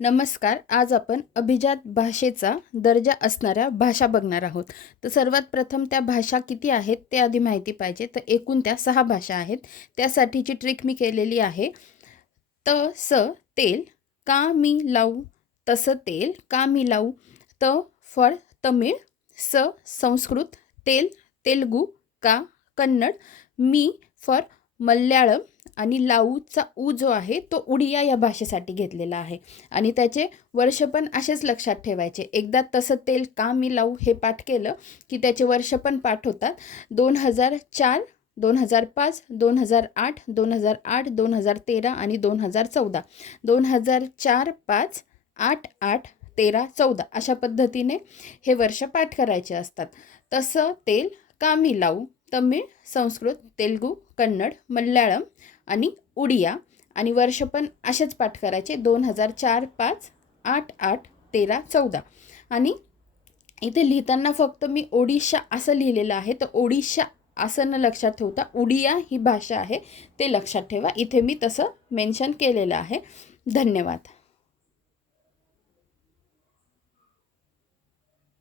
नमस्कार आज आपण अभिजात भाषेचा दर्जा असणाऱ्या भाषा बघणार आहोत. तर सर्वात प्रथम त्या भाषा किती आहेत ते आधी माहिती पाहिजे. तर एकूण त्या सहा भाषा आहेत. त्यासाठीची ट्रिक मी केलेली आहे. त स तेल का मी लावू तसं तेल का मी लावू त फळ तमिळ स संस्कृत तेल तेलगू का कन्नड मी फॉर मल्याळम आणि लाऊचा ऊ जो आहे तो उडिया या भाषेसाठी घेतलेला आहे. आणि त्याचे वर्ष पण असेच लक्षात ठेवायचे. एकदा तसं तेल का मी लावू हे पाठ केलं की त्याचे वर्ष पण पाठ होतात. दोन हजार चार दोन हजार पाच दोन हजार आठ दोन हजार आठ दोन हजार तेरा आणि दोन हजार चौदा. दोन हजार चार पाच आठ आठ तेरा चौदा अशा पद्धतीने हे वर्ष पाठ करायचे असतात. तसं तेल का मी तमिळ संस्कृत तेलगू कन्नड मल्याळम आणि उडिया आणि वर्ष पण असेच पाठ करायचे दोन हजार चार पाच आठ आठ तेरा चौदा. आणि इथे लिहिताना फक्त मी ओडिशा असं लिहिलेलं आहे तर ओडिशा असं न लक्षात ठेवता उडिया ही भाषा आहे ते लक्षात ठेवा. इथे मी तसं मेन्शन केलेलं आहे. धन्यवाद.